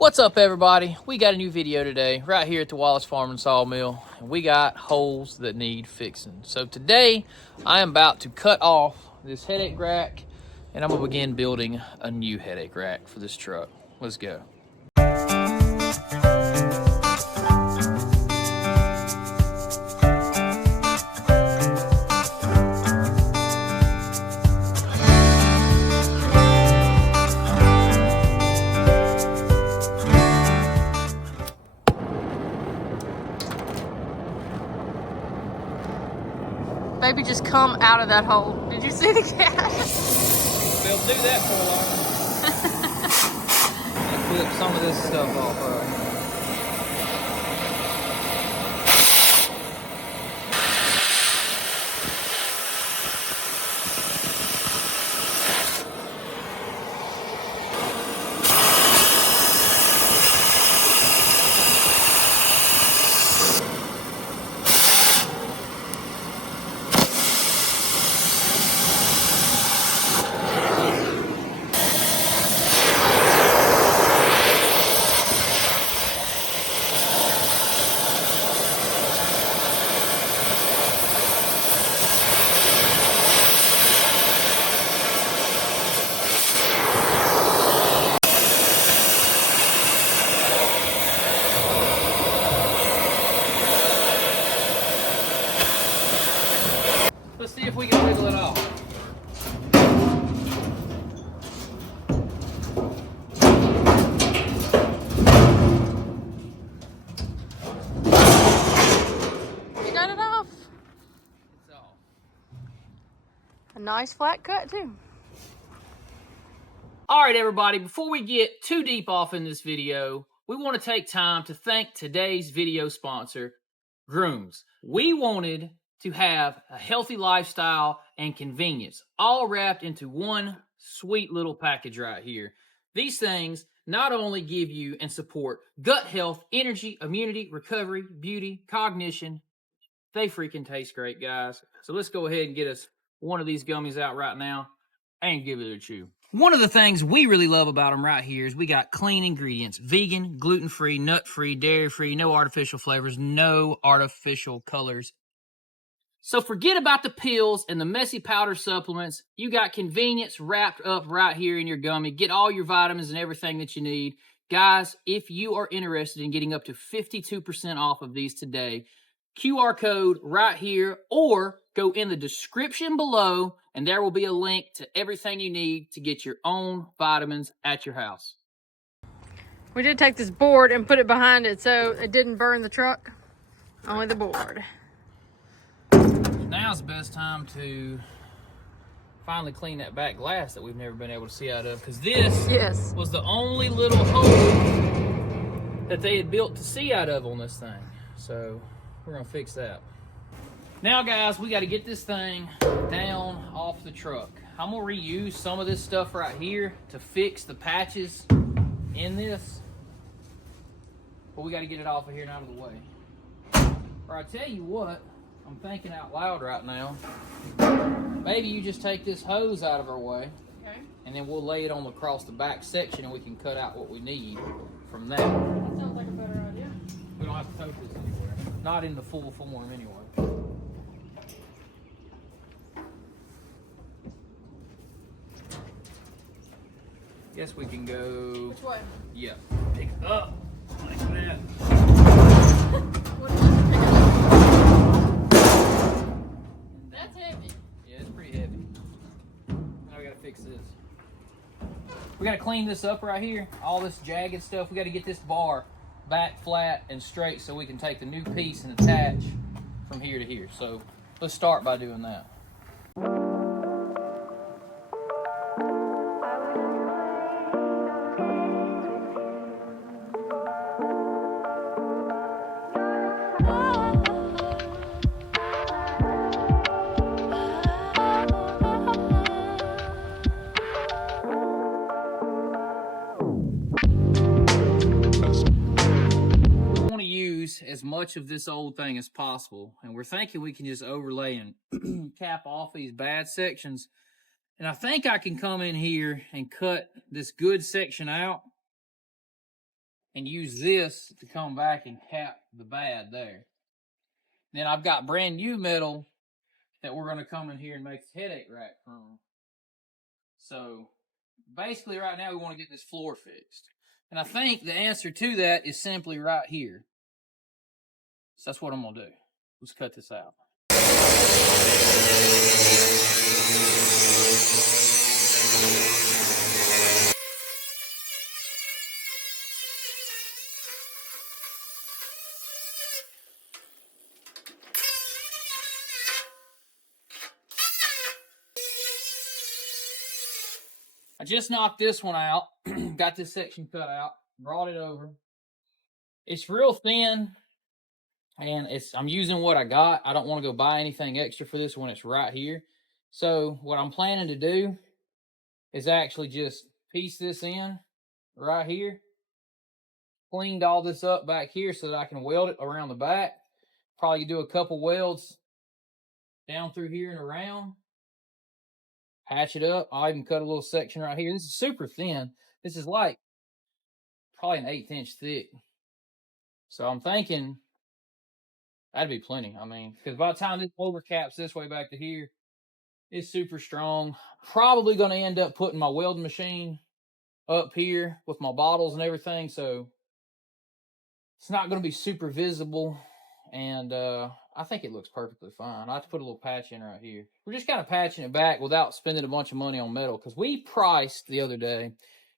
What's up, everybody? We got a new video today right here at the Wallace Farm and Sawmill, and we got holes that need fixing. So today I am about to cut off this headache rack and I'm gonna begin building a new headache rack for this truck. Let's go. Baby just come out of that hole. Did you see the cat? They'll do that for a while. Clip some of this stuff off right here. Let's see if we can wiggle it off. You got it off. It's off. A nice flat cut too. All right, everybody, before we get too deep off in this video, we want to take time to thank today's video sponsor, Grooms. We wanted to have a healthy lifestyle and convenience, all wrapped into one sweet little package right here. These things not only give you and support gut health, energy, immunity, recovery, beauty, cognition, they freaking taste great, guys. So let's go ahead and get us one of these gummies out right now and give it a chew. One of the things we really love about them right here is we got clean ingredients, vegan, gluten-free, nut-free, dairy-free, no artificial flavors, no artificial colors. So forget about the pills and the messy powder supplements. You got convenience wrapped up right here in your gummy. Get all your vitamins and everything that you need. Guys, if you are interested in getting up to 52% off of these today, QR code right here, or go in the description below and there will be a link to everything you need to get your own vitamins at your house. We did take this board and put it behind it so it didn't burn the truck. Only the board. Now's the best time to finally clean that back glass that we've never been able to see out of, because this was the only little hole that they had built to see out of on this thing. So we're gonna fix that. Now, guys, we got to get this thing down off the truck. I'm gonna reuse some of this stuff right here to fix the patches in this, but we got to get it off of here and out of the way. Or I tell you what, I'm thinking out loud right now. Maybe you just take this hose out of our way, okay, and then we'll lay it on across the back section and we can cut out what we need from that. That sounds like a better idea. We don't have to tote this anywhere. Not in the full form anyway. Guess we can go... Which way? Yeah. Pick it up like that. What is it? That's heavy. Yeah, it's pretty heavy. Now we gotta fix this. We gotta clean this up right here. All this jagged stuff. We gotta get this bar back flat and straight so we can take the new piece and attach from here to here. So let's start by doing that. As much of this old thing as possible, and we're thinking we can just overlay and cap off these bad sections, and I think I can come in here and cut this good section out and use this to come back and cap the bad there. Then I've got brand new metal that we're going to come in here and make the headache rack from. So basically right now we want to get this floor fixed. And I think the answer to that is simply right here. So that's what I'm going to do. Let's cut this out. I just knocked this one out, got this section cut out, brought it over. It's real thin, and I'm using what I got. I don't want to go buy anything extra for this when it's right here. So what I'm planning to do is actually just piece this in right here. Cleaned all this up back here so that I can weld it around the back. Probably do a couple welds down through here and around. Patch it up. I'll even cut a little section right here. This is super thin. This is like probably an 1/8 inch thick. So I'm thinking that'd be plenty. I mean, because by the time this overcaps this way back to here, it's super strong. Probably going to end up putting my welding machine up here with my bottles and everything. So it's not going to be super visible. And I think it looks perfectly fine. I have to put a little patch in right here. We're just kind of patching it back without spending a bunch of money on metal. Because we priced the other day,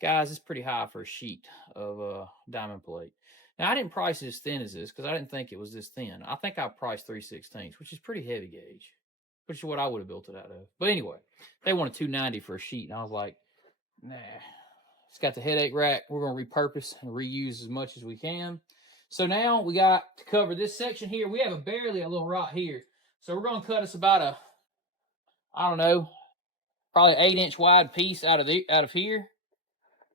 guys, it's pretty high for a sheet of diamond plate. Now, I didn't price it as thin as this because I didn't think it was this thin. I think I priced 3/16, which is pretty heavy gauge, which is what I would have built it out of. But anyway, they wanted $290 for a sheet. And I was like, nah. It's got the headache rack. We're going to repurpose and reuse as much as we can. So now we got to cover this section here. We have barely a little rot here. So we're going to cut us about I don't know, probably 8-inch wide piece out of here.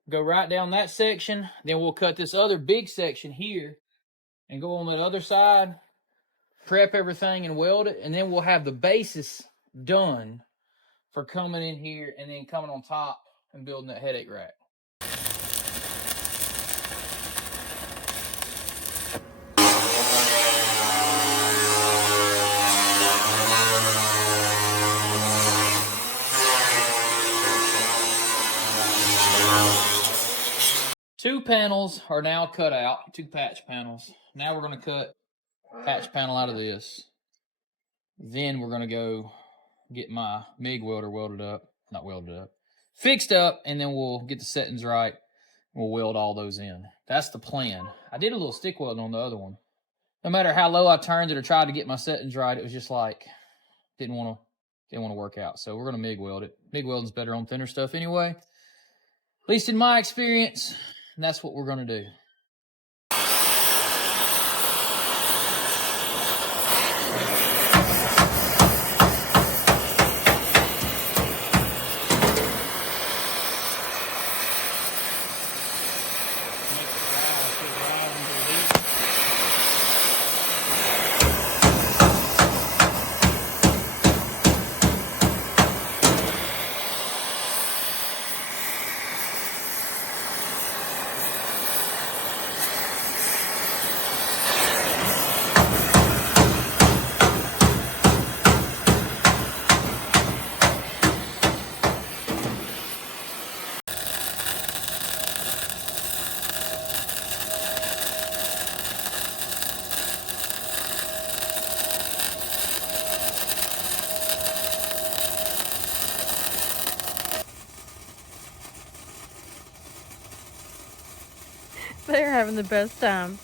Go right down that section. Then we'll cut this other big section here and go on that other side, prep everything and weld it. And then we'll have the basis done for coming in here and then coming on top and building that headache rack. Two panels are now cut out, 2 patch panels. Now we're going to cut patch panel out of this. Then we're going to go get my MIG welder fixed up, and then we'll get the settings right. We'll weld all those in. That's the plan. I did a little stick welding on the other one. No matter how low I turned it or tried to get my settings right, it was just like, didn't want to work out. So we're going to MIG weld it. MIG welding's better on thinner stuff anyway. At least in my experience. And that's what we're going to do. They're having the best time.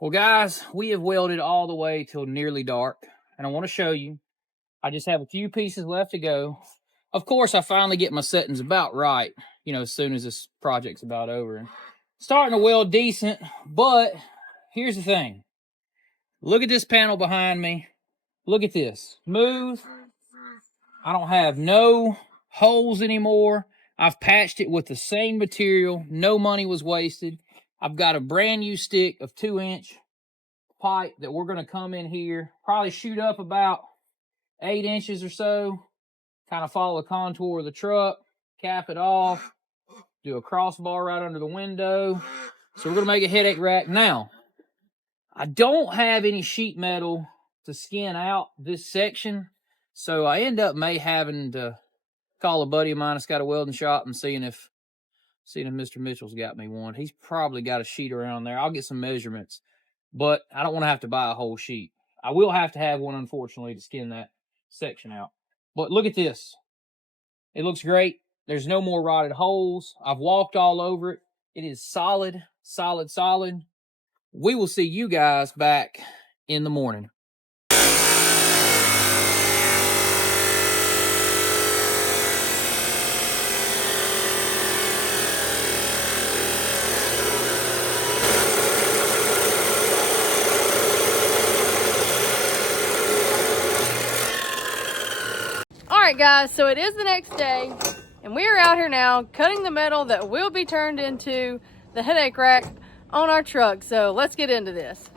Well, guys, we have welded all the way till nearly dark, and I want to show you. I just have a few pieces left to go. Of course, I finally get my settings about right, as soon as this project's about over. And starting to weld decent, but here's the thing. Look at this panel behind me. Look at this. Smooth, I don't have no holes anymore. I've patched it with the same material. No money was wasted. I've got a brand new stick of 2-inch pipe that we're going to come in here, probably shoot up about 8 inches or so, kind of follow the contour of the truck, cap it off, do a crossbar right under the window. So we're going to make a headache rack. Now, I don't have any sheet metal to skin out this section, so I end up having to call a buddy of mine that's got a welding shop and seeing if Mr. Mitchell's got me one. He's probably got a sheet around there. I'll get some measurements, but I don't want to have to buy a whole sheet. I will have to have one, unfortunately, to skin that section out. But look at this. It looks great. There's no more rotted holes. I've walked all over it. It is solid, solid, solid. We will see you guys back in the morning. Alright guys, so it is the next day, and we are out here now cutting the metal that will be turned into the headache rack on our truck. So let's get into this.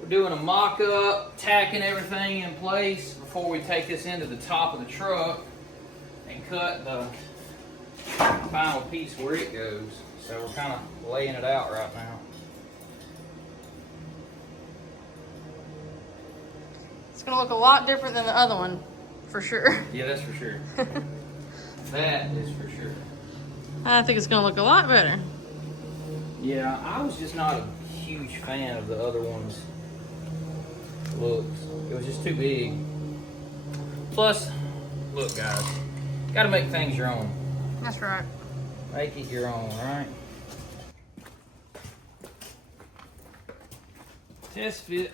We're doing a mock-up, tacking everything in place before we take this into the top of the truck and cut the final piece where it goes. So we're kind of laying it out right now. It's gonna look a lot different than the other one, for sure. Yeah, that's for sure. That is for sure. I think it's gonna look a lot better. Yeah, I was just not a huge fan of the other one's looks. It was just too big. Plus, look guys, gotta make things your own. That's right. Make it your own, right? Test fit.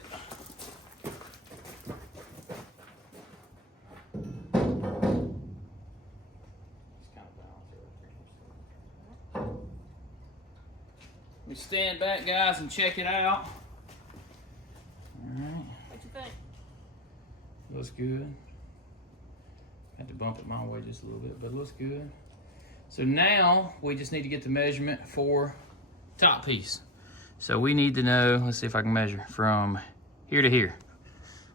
We stand back, guys, and check it out. All right. What you think? Looks good. Had to bump it my way just a little bit, but it looks good. So now we just need to get the measurement for top piece. So we need to know, let's see if I can measure from here to here.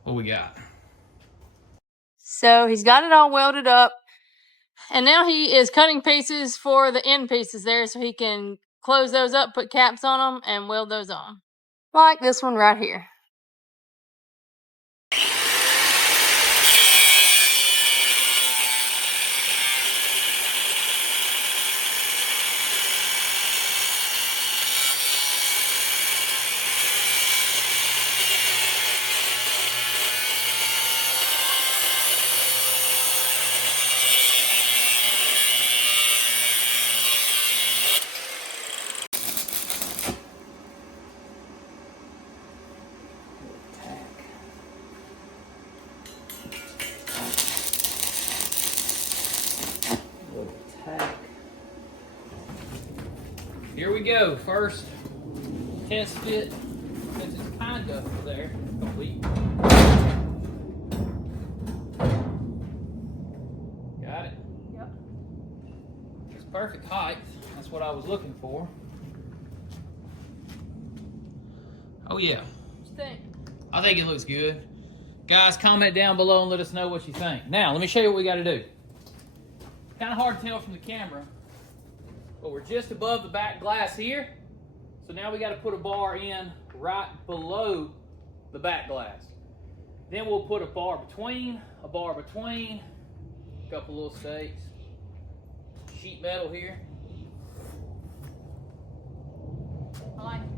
What we got? So he's got it all welded up, and now he is cutting pieces for the end pieces there so he can close those up, put caps on them, and weld those on. Like this one right here. Here we go. First test fit, since it's kind of there, complete. Got it? Yep. It's perfect height. That's what I was looking for. Oh yeah. What you think? I think it looks good. Guys, comment down below and let us know what you think. Now, let me show you what we got to do. Kind of hard to tell from the camera, but we're just above the back glass here. So now we got to put a bar in right below the back glass. Then we'll put a bar between, a couple little stakes, sheet metal here. I like it.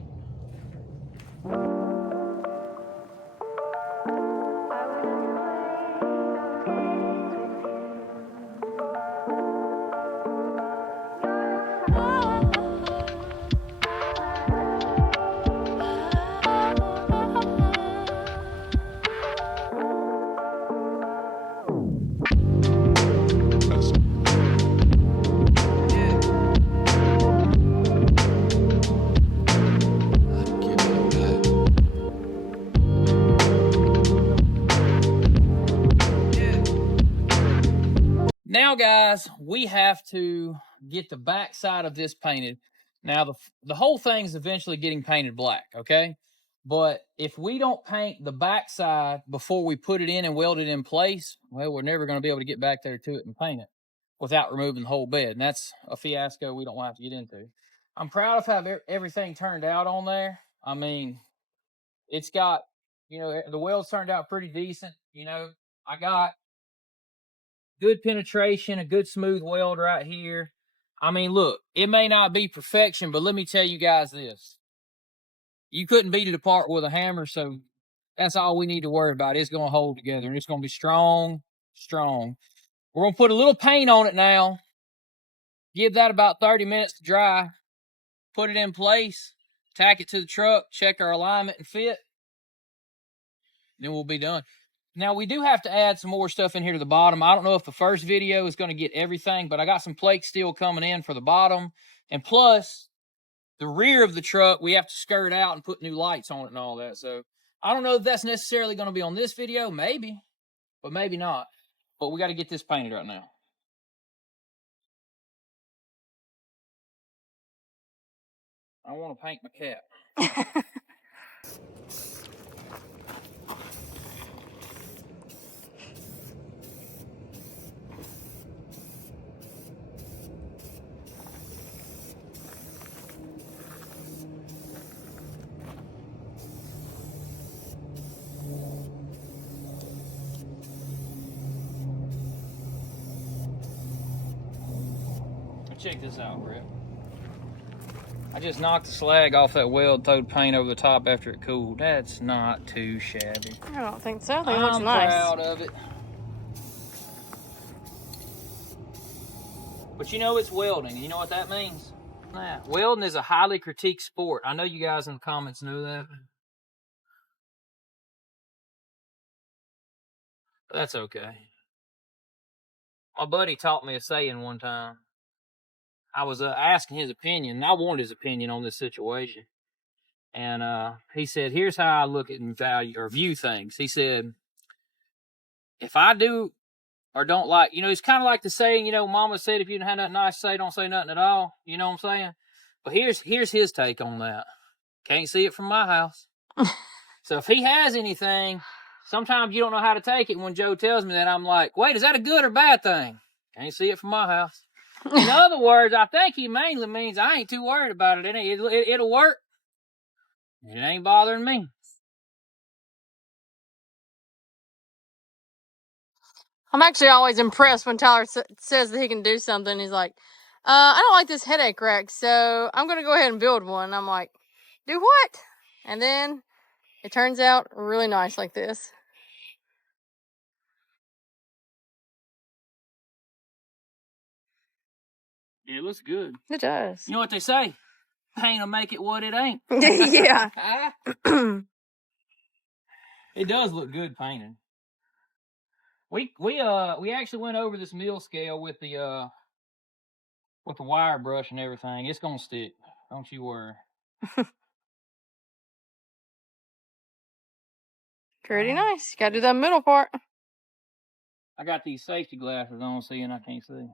Now, guys, we have to get the back side of this painted. Now, the whole thing's eventually getting painted black, okay? But if we don't paint the back side before we put it in and weld it in place, well, we're never going to be able to get back there to it and paint it without removing the whole bed. And that's a fiasco we don't want to have to get into. I'm proud of how everything turned out on there. I mean, it's got, you know, the welds turned out pretty decent. You know, I got good penetration, a good smooth weld right here. I mean, look, it may not be perfection, but let me tell you guys this. You couldn't beat it apart with a hammer, so that's all we need to worry about. It's going to hold together, and it's going to be strong, strong. We're going to put a little paint on it now. Give that about 30 minutes to dry. Put it in place. Tack it to the truck. Check our alignment and fit. Then we'll be done. Now, we do have to add some more stuff in here to the bottom. I don't know if the first video is going to get everything, but I got some plate steel coming in for the bottom. And plus, the rear of the truck, we have to skirt out and put new lights on it and all that. So, I don't know if that's necessarily going to be on this video. Maybe, but maybe not. But we got to get this painted right now. I want to paint my cat. Check this out, Brett. I just knocked the slag off that weld-towed paint over the top after it cooled. That's not too shabby. I don't think so. I think it looks nice. I'm proud of it. But you know it's welding. You know what that means? Nah, welding is a highly critiqued sport. I know you guys in the comments know that. But that's okay. My buddy taught me a saying one time. I was asking his opinion, and I wanted his opinion on this situation. And he said, here's how I look at and value or view things. He said, if I do or don't like, you know, it's kind of like the saying, you know, Mama said, if you don't have nothing nice to say, don't say nothing at all. You know what I'm saying? But here's his take on that. Can't see it from my house. So if he has anything, sometimes you don't know how to take it. When Joe tells me that, I'm like, wait, is that a good or bad thing? Can't see it from my house. In other words, I think he mainly means I ain't too worried about it. It'll work. It ain't bothering me. I'm actually always impressed when Tyler says that he can do something. He's like, I don't like this headache rack, so I'm going to go ahead and build one. I'm like, do what? And then it turns out really nice like this. It looks good. It does. You know what they say? Paint will make it what it ain't. Yeah. It does look good painted. We actually went over this mill scale with the wire brush and everything. It's gonna stick. Don't you worry. Pretty nice. Gotta do that middle part. I got these safety glasses on, and I can't see.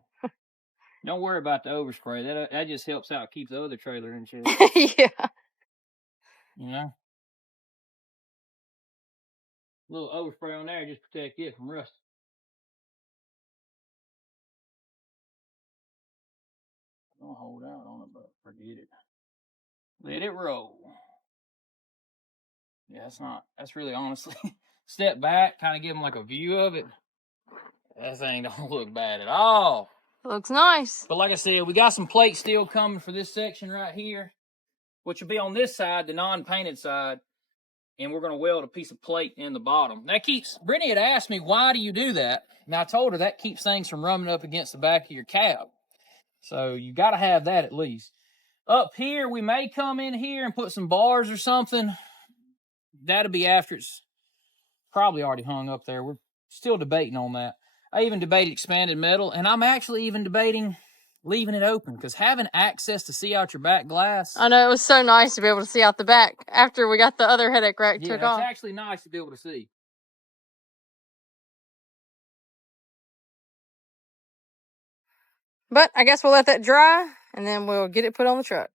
Don't worry about the overspray. That just helps out keep the other trailer in check. Yeah. You know? A little overspray on there just protect it from rust. Don't hold out on it, but forget it. Let it roll. Yeah, that's really honestly, step back, kind of give them like a view of it. That thing don't look bad at all. Looks nice. But like I said, we got some plate steel coming for this section right here, which will be on this side, the non-painted side, and we're going to weld a piece of plate in the bottom. That keeps, Brittany had asked me, why do you do that? And I told her that keeps things from rubbing up against the back of your cab. So you got to have that at least. Up here, we may come in here and put some bars or something. That'll be after it's probably already hung up there. We're still debating on that. I even debated expanded metal, and I'm actually even debating leaving it open, because having access to see out your back glass. I know, it was so nice to be able to see out the back after we got the other headache rack took off. Yeah, it's actually nice to be able to see. But I guess we'll let that dry, and then we'll get it put on the truck.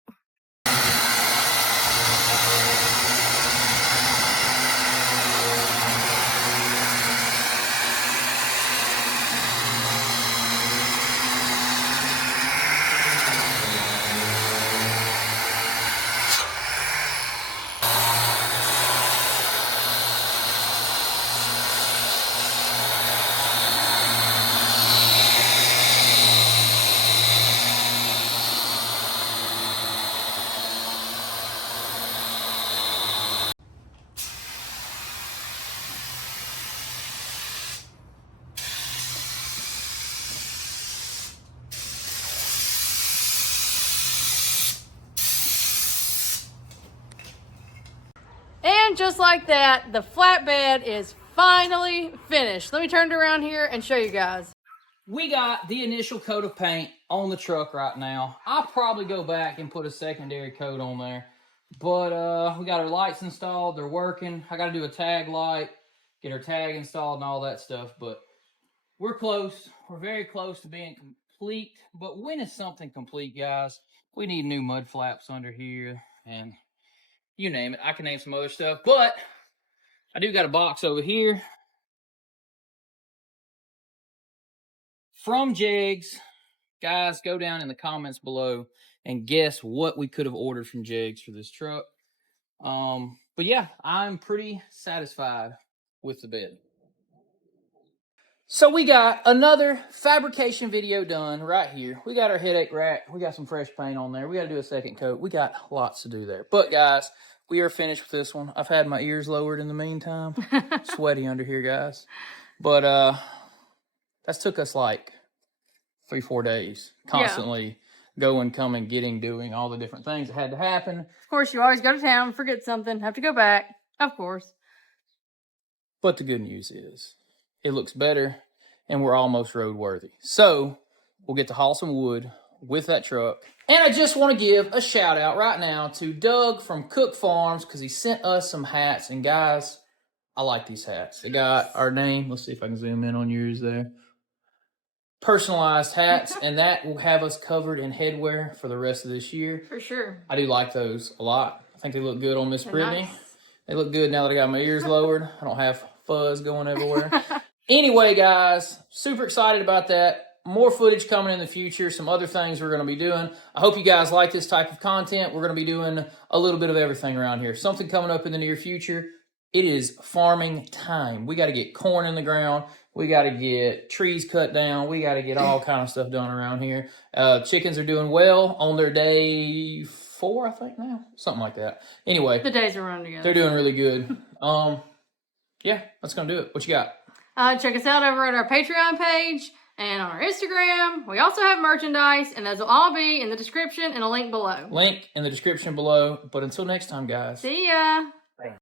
And just like that, the flatbed is finally finished. Let me turn it around here and show you guys. We got the initial coat of paint on the truck right now. I'll probably go back and put a secondary coat on there. But we got our lights installed. They're working. I got to do a tag light, get our tag installed and all that stuff. But we're close. We're very close to being complete. But when is something complete, guys? We need new mud flaps under here and you name it. I can name some other stuff. But I do got a box over here from Jegs. Guys, go down in the comments below and guess what we could have ordered from Jegs for this truck. But yeah, I'm pretty satisfied with the bed. So we got another fabrication video done right here. We got our headache rack. We got some fresh paint on there. We got to do a second coat. We got lots to do there. But guys, we are finished with this one. I've had my ears lowered in the meantime. Sweaty under here, guys. But that took us like 3-4 days. Constantly going, coming, getting, doing all the different things that had to happen. Of course, you always go to town, forget something, have to go back. Of course. But the good news is, it looks better, and we're almost roadworthy. So, we'll get to haul some wood with that truck. And I just want to give a shout out right now to Doug from Cook Farms, because he sent us some hats. And guys, I like these hats. They got our name. Let's see if I can zoom in on yours there. Personalized hats, and that will have us covered in headwear for the rest of this year. For sure. I do like those a lot. I think they look good on Miss Brittany. Nice. They look good now that I got my ears lowered. I don't have fuzz going everywhere. Anyway, guys, super excited about that. More footage coming in the future, some other things we're going to be doing. I hope you guys like this type of content. We're going to be doing a little bit of everything around here. Something coming up in the near future. It is farming time. We got to get corn in the ground. We got to get trees cut down. We got to get all kind of stuff done around here. Chickens are doing well on their day 4, I think now. Something like that. Anyway. The days are running together. They're doing really good. Yeah, that's going to do it. What you got? Check us out over at our Patreon page and on our Instagram. We also have merchandise, and those will all be in the description and a link below. Link in the description below. But until next time, guys. See ya.